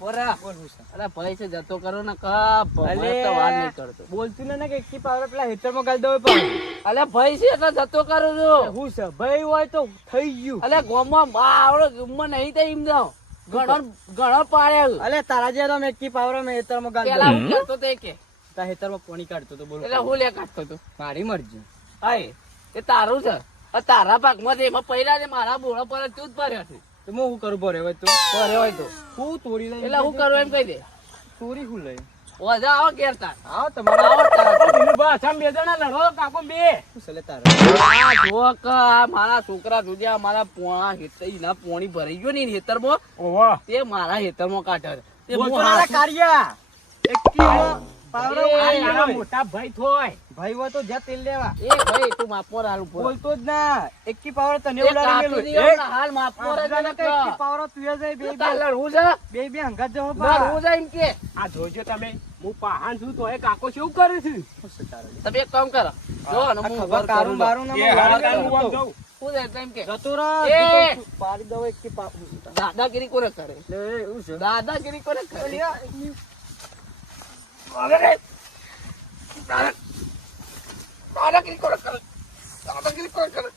પોરા બોલું છે. અરે ભાઈ છે જતો કરો ને કા ભગવાન તો વાત નહીં કરતો. બોલતું ને કે એકી પાવર પેલા હેતરમાં ગાલ દો પણ અલે ભાઈ છે એટલે જતો કરું છું. હું છે ભાઈ હોય તો થઈ ગયું. અલે ગોમમાં આવડો ગમમાં નહીં તો એમ જાવ ઘણો ઘણો પાડ્યા. અલે તારા જે તો મેં એકી પાવર મેં હેતરમાં ગાલ પેલા દો. હું કરતો તે કે તા હેતરમાં પાણી કાઢતો તો બોલો. એટલે હું લે કાઢતો તો મારી મરજી. હાય એ તારું છે. આ તારા ભાગમાં એમાં પહેલા જ મારા બોળા પર તું જ ભર્યો છે. તો હું કરું ભરે હોય તું ભર્યો હોય તો હું તોડી લઈ એટલે હું કરું એમ કહી દે. ચોરી હું લઈ ઓજા આવો ઘેર તાર. આવો તમારા આવો તાર. બસ આમ બે જણા લડો કાકો બે શું છે લે તારે આ જો કે આ મારા છોકરા જોડ્યા મારા પોણા હેતરના પોણી ભરાઈ ગયો ને હેતરમાં ઓહો તે મારા હેતરમાં કાઢે તે બોલતો હું ના હાથ- કાર્યા એકી પાવર એ મારા મોટા ભાઈ થોય ભાઈ હોય તો જા તેલ લેવા એ ભાઈ તું માપમાં હાલ ઉપર બોલતો જ ના એકી પાવર તને એ ઉડાડી કાપી મેલું દીધો ને હાલ માપમાં રહે આ ને એકી પાવર તું એ જાય બે તાર લડવું છે બે હંગાત જવો લડવું છે એમ કે આ જોજો તમે હું પહાણ છું તો એ કાકો શું કરે છે તમે એક કામ કરો જો ને હું ખબર ઘર કારું કરું બારું છું. ના એ મારે હાલ હું આમ જતો જાઉં. શું છે એમ કે જતો રહો એ! પાડી દો એકી પાવર દાદાગીરી કોને કરે લે એવું છે દાદાગીરી કોને કરે દાદાગીરી કોને કરે દાદાગીરી કોને કરે